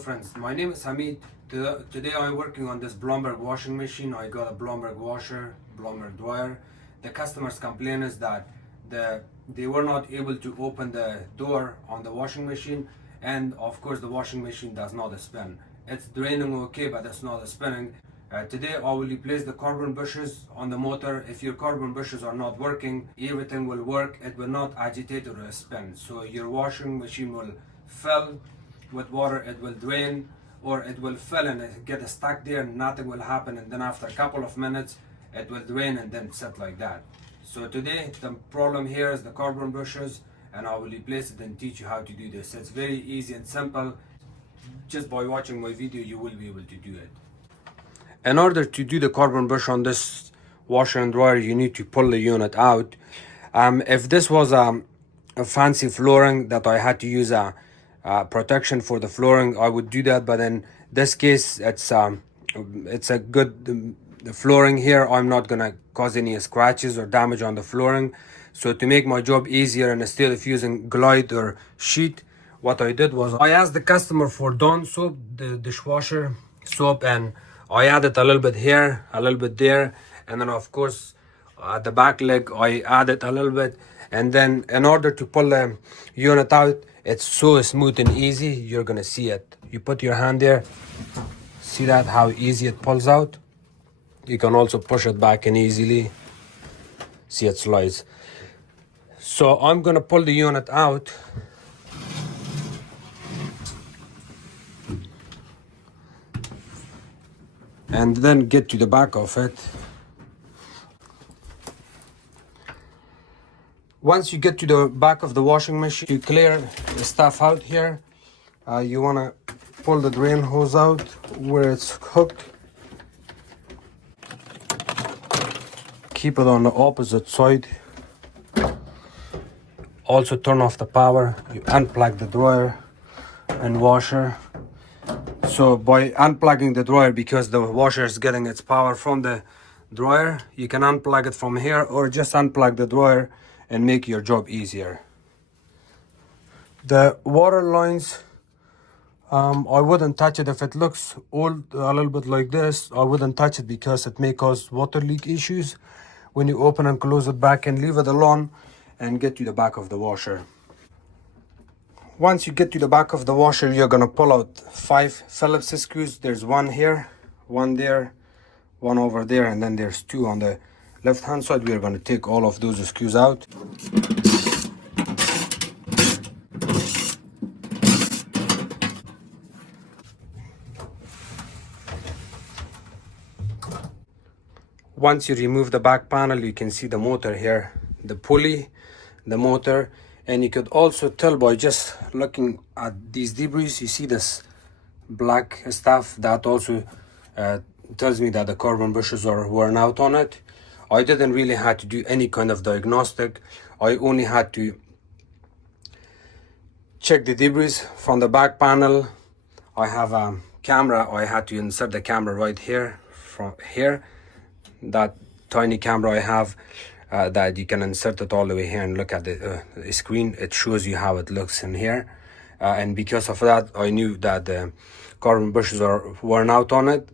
friends, my name is Hamid. Today I'm working on this Blomberg washing machine. I got a Blomberg washer, Blomberg dryer. The customer's complaint is that they were not able to open the door on the washing machine, and of course the washing machine does not spin. It's draining okay, but it's not spinning. Today I will replace the carbon bushes on the motor. If your carbon bushes are not working, everything will work. It will not agitate or spin. So your washing machine will fill with water, it will drain, or it will fill and get stuck there, nothing will happen, and then after a couple of minutes it will drain and then sit like that. So today the problem here is the carbon bushes, and I will replace it and teach you how to do this. It's very easy and simple. Just by watching my video you will be able to do it. In order to do the carbon bush on this washer and dryer, you need to pull the unit out. If this was a fancy flooring that I had to use a protection for the flooring, I would do that, but in this case it's a good the flooring here. I'm not gonna cause any scratches or damage on the flooring. So to make my job easier, and instead of using Glide or sheet, what I did was I asked the customer for Dawn soap, the dishwasher soap, and I added a little bit here, a little bit there, and then of course at the back leg I added a little bit. And then in order to pull the unit out, it's so smooth and easy, you're gonna see it. You put your hand there, see that how easy it pulls out. You can also push it back and easily see it slides. So I'm gonna pull the unit out. And then get to the back of it. Once you get to the back of the washing machine, you clear the stuff out here. You want to pull the drain hose out where it's hooked. Keep it on the opposite side. Also turn off the power. You unplug the dryer and washer. So by unplugging the dryer, because the washer is getting its power from the dryer, you can unplug it from here or just unplug the dryer and make your job easier. The water lines, I wouldn't touch it. If it looks old, a little bit like this, I wouldn't touch it because it may cause water leak issues when you open and close it back, and leave it alone and get to the back of the washer. Once you get to the back of the washer, you're gonna pull out 5 Phillips screws. There's one here, one there, one over there, and then there's 2 on the left hand side. We're going to take all of those screws out. Once you remove the back panel, you can see the motor here, the pulley, the motor, and you could also tell by just looking at these debris, you see this black stuff that also tells me that the carbon bushes are worn out on it. I didn't really have to do any kind of diagnostic. I only had to check the debris from the back panel. I have a camera. I had to insert the camera right here, from here. That tiny camera I have, that you can insert it all the way here and look at the screen. It shows you how it looks in here. And because of that, I knew that the carbon bushes are worn out on it.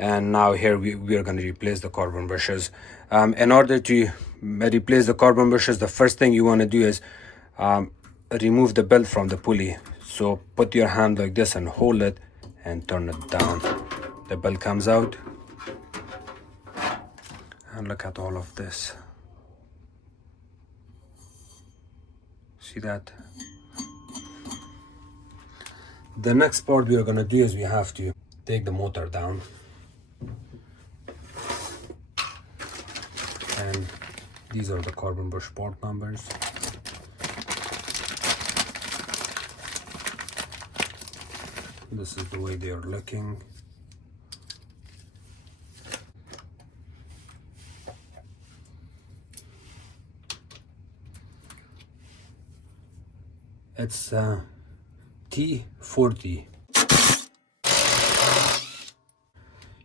And now here we are going to replace the carbon bushes. In order to replace the carbon bushes, the first thing you want to do is remove the belt from the pulley. So put your hand like this and hold it and turn it down. The belt comes out. And look at all of this. See that? The next part we are going to do is we have to take the motor down. And these are the carbon bush part numbers. This is the way they are looking. It's T40.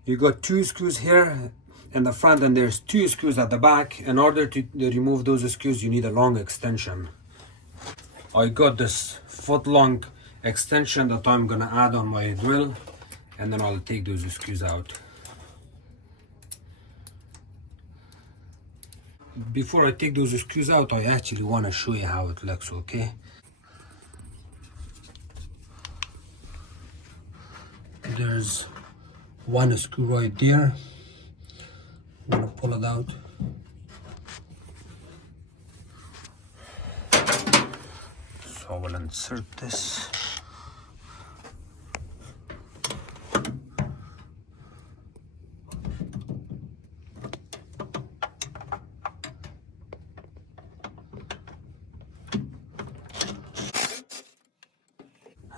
You got 2 screws here in the front, and there's 2 screws at the back. In order to remove those screws, you need a long extension. I got this foot long extension that I'm gonna add on my drill, and then I'll take those screws out. Before I take those screws out, I actually want to show you how it looks, okay? There's one screw right there. I'm gonna pull it out. So I will insert this.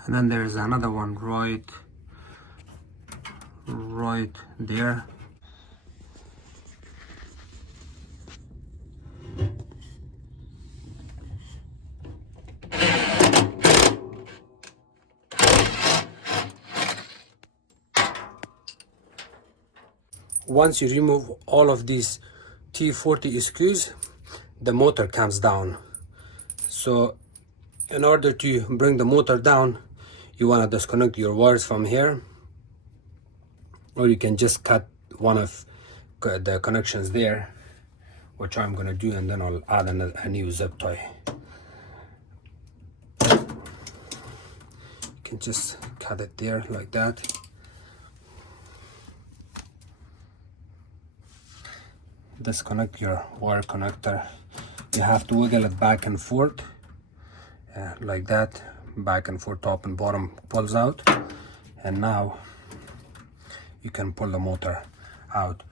And then there's another one right there. Once you remove all of these T40 screws, the motor comes down. So in order to bring the motor down, you want to disconnect your wires from here, or you can just cut one of the connections there, which I'm going to do, and then I'll add a new zip tie. You can just cut it there like that. Disconnect your wire connector. You have to wiggle it back and forth like that, back and forth, top and bottom pulls out, and now you can pull the motor out.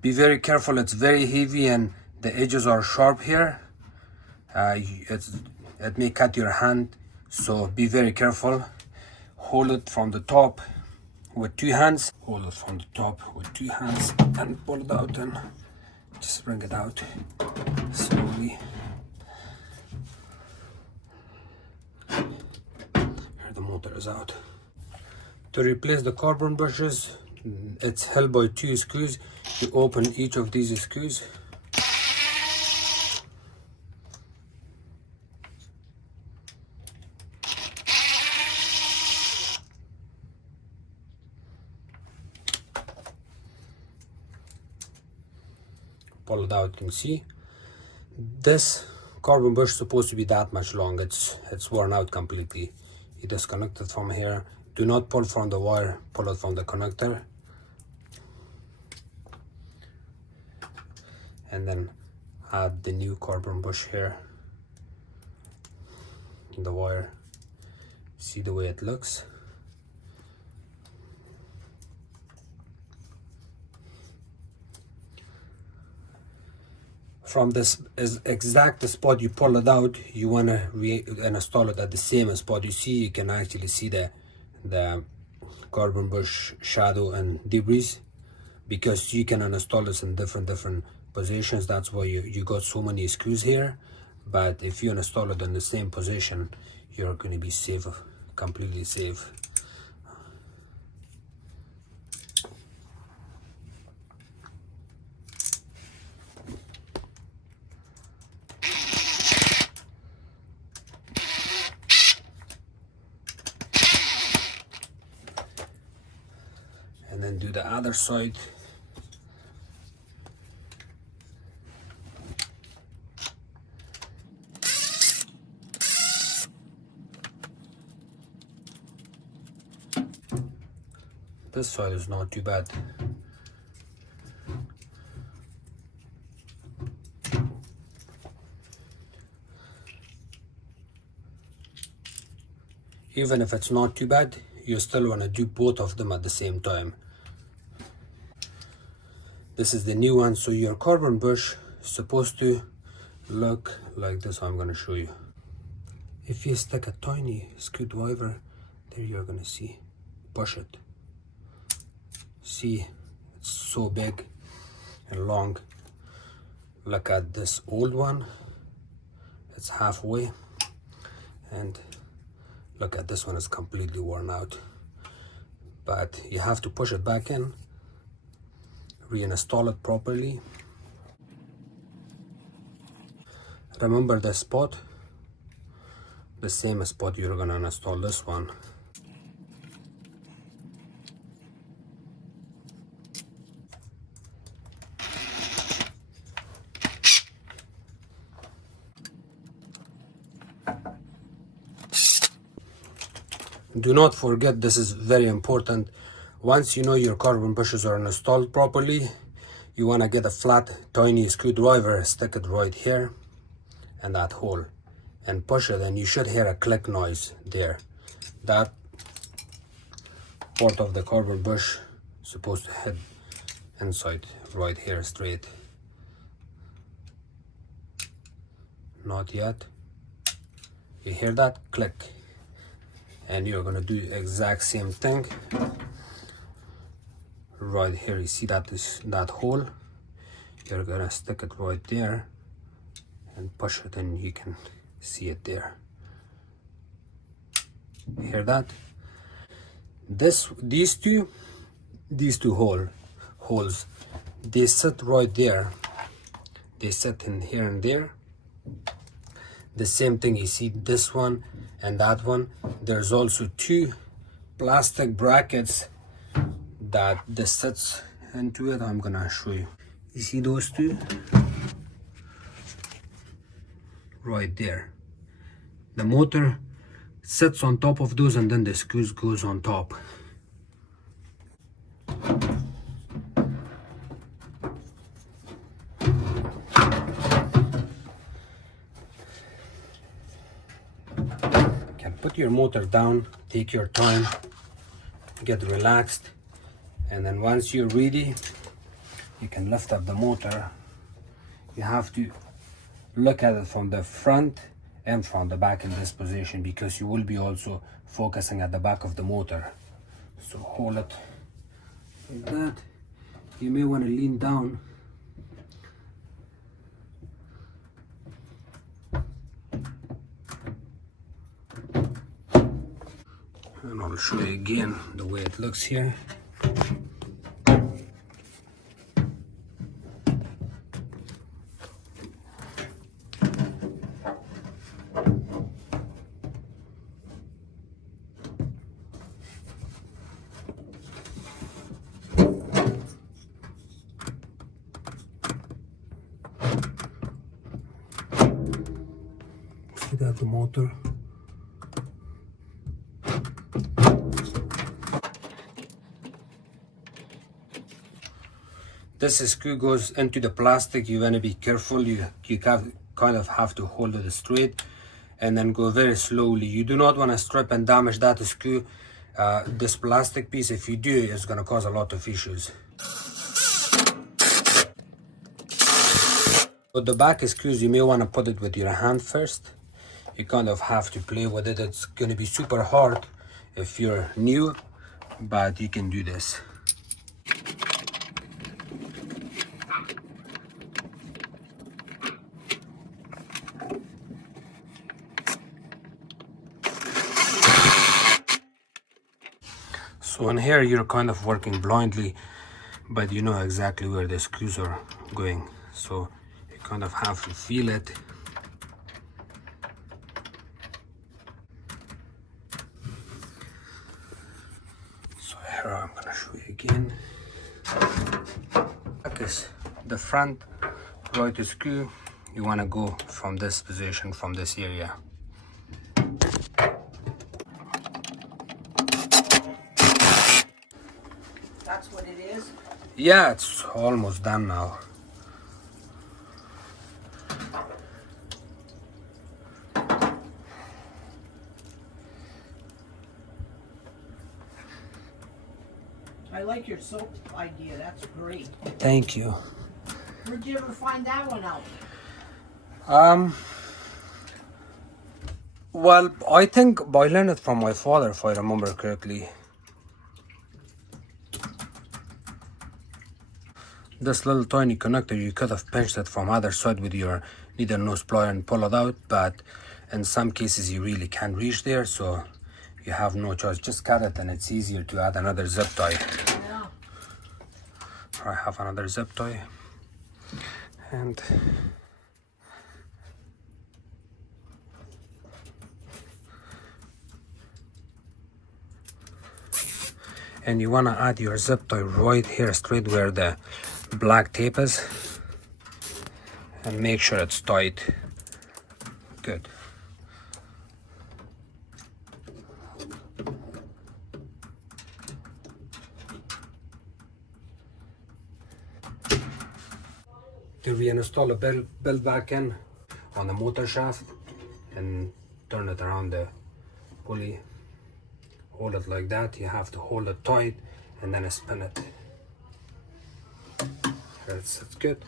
Be very careful, it's very heavy and the edges are sharp here. It may cut your hand, so be very careful. Hold it from the top with two hands. Hold it from the top with two hands and pull it out, and just bring it out slowly. Here the motor is out. To replace the carbon bushes, it's held by two screws. You open each of these screws. Pull it out. You can see this carbon bush is supposed to be that much long. It's worn out completely. You disconnect it from here. Do not pull from the wire, pull it from the connector, and then add the new carbon bush here in the wire. See the way it looks. From this exact spot you pull it out, you want to install it at the same spot. You see, you can actually see the carbon bush shadow and debris, because you can install this in different positions. That's why you got so many screws here. But if you install it in the same position, you're going to be safe, completely safe. And then do the other side. This side is not too bad. Even if it's not too bad, you still want to do both of them at the same time. This is the new one, so your carbon bush is supposed to look like this. I'm going to show you. If you stick a tiny screwdriver there, you're going to see, push it. See, it's so big and long. Look at this old one, it's halfway, and look at this one, is completely worn out. But you have to push it back in, reinstall it properly. Remember the spot, the same spot you're gonna install this one. Do not forget, this is very important. Once you know your carbon bushes are installed properly, you want to get a flat tiny screwdriver, stick it right here in that hole and push it, and you should hear a click noise there. That part of the carbon bush is supposed to head inside right here straight. Not yet. You hear that click, and you're gonna do exact same thing right here. You see that hole? You're gonna stick it right there and push it, and you can see it there. You hear that? These two holes, they sit right there. They sit in here and there. The same thing, you see this one and that one. There's also two plastic brackets that this sits into it. I'm gonna show you. You see those two right there? The motor sits on top of those, and then the screws goes on top. You can put your motor down, take your time, get relaxed, and then once you're ready, you can lift up the motor. You have to look at it from the front and from the back in this position, because you will be also focusing at the back of the motor. So hold it like that. You may want to lean down. And I'll show you again the way it looks here. See that the motor? This screw goes into the plastic. You want to be careful. You kind of have to hold it straight and then go very slowly. You do not want to strip and damage that screw. This plastic piece, if you do, it's going to cause a lot of issues. With the back screws, you may want to put it with your hand first. You kind of have to play with it. It's going to be super hard if you're new, but you can do this. So in here, you're kind of working blindly, but you know exactly where the screws are going. So you kind of have to feel it. So here I'm gonna show you again. Back is the front right screw. You wanna go from this position, from this area. That's what it is? Yeah, it's almost done now. I like your soap idea. That's great. Thank you. Where'd you ever find that one out? Well, I think I learned it from my father, if I remember correctly. This little tiny connector, you could have pinched it from other side with your needle nose plier and pull it out, but in some cases you really can't reach there, so you have no choice. Just cut it, and it's easier to add another zip tie. Yeah. I have another zip tie, and you want to add your zip tie right here, straight where the black tape is, and make sure it's tight. Good. to reinstall the belt back in on the motor shaft and turn it around the pulley. Hold it like that. You have to hold it tight and then spin it. That's good.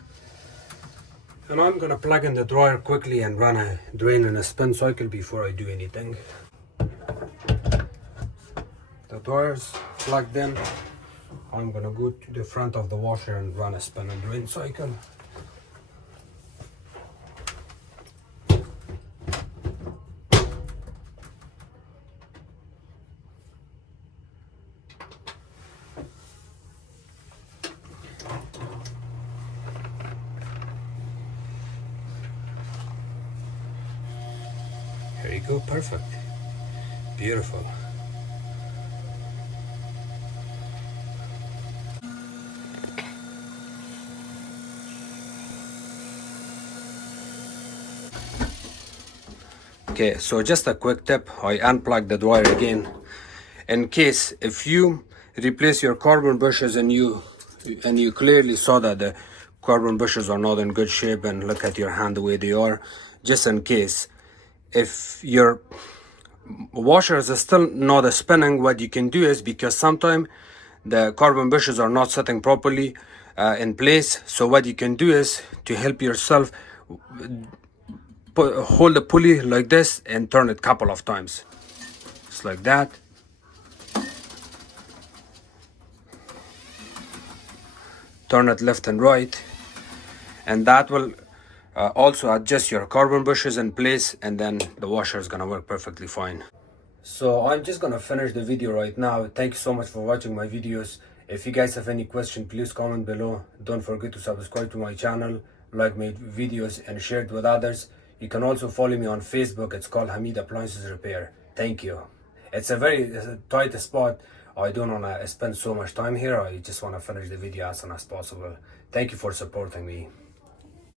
And I'm gonna plug in the dryer quickly and run a drain and a spin cycle before I do anything. The dryer's plugged in. I'm gonna go to the front of the washer and run a spin and drain cycle. There you go, perfect. Beautiful. Okay, so just a quick tip, I unplugged the dryer again. In case if you replace your carbon bushes and you clearly saw that the carbon bushes are not in good shape, and look at your hand the way they are, just in case, if your washers are still not spinning, what you can do is, because sometimes the carbon bushes are not sitting properly in place, so what you can do is, to help yourself, hold the pulley like this and turn it a couple of times, just like that. Turn it left and right, and that will also adjust your carbon bushes in place, and then the washer is gonna work perfectly fine. So I'm just gonna finish the video right now. Thank you so much for watching my videos. If you guys have any question, please comment below. Don't forget to subscribe to my channel, like my videos, and share it with others. You can also follow me on Facebook. It's called Hamid Appliances Repair. Thank you. It's a very tight spot. I don't want to spend so much time here. I just want to finish the video as soon as possible. Thank you for supporting me.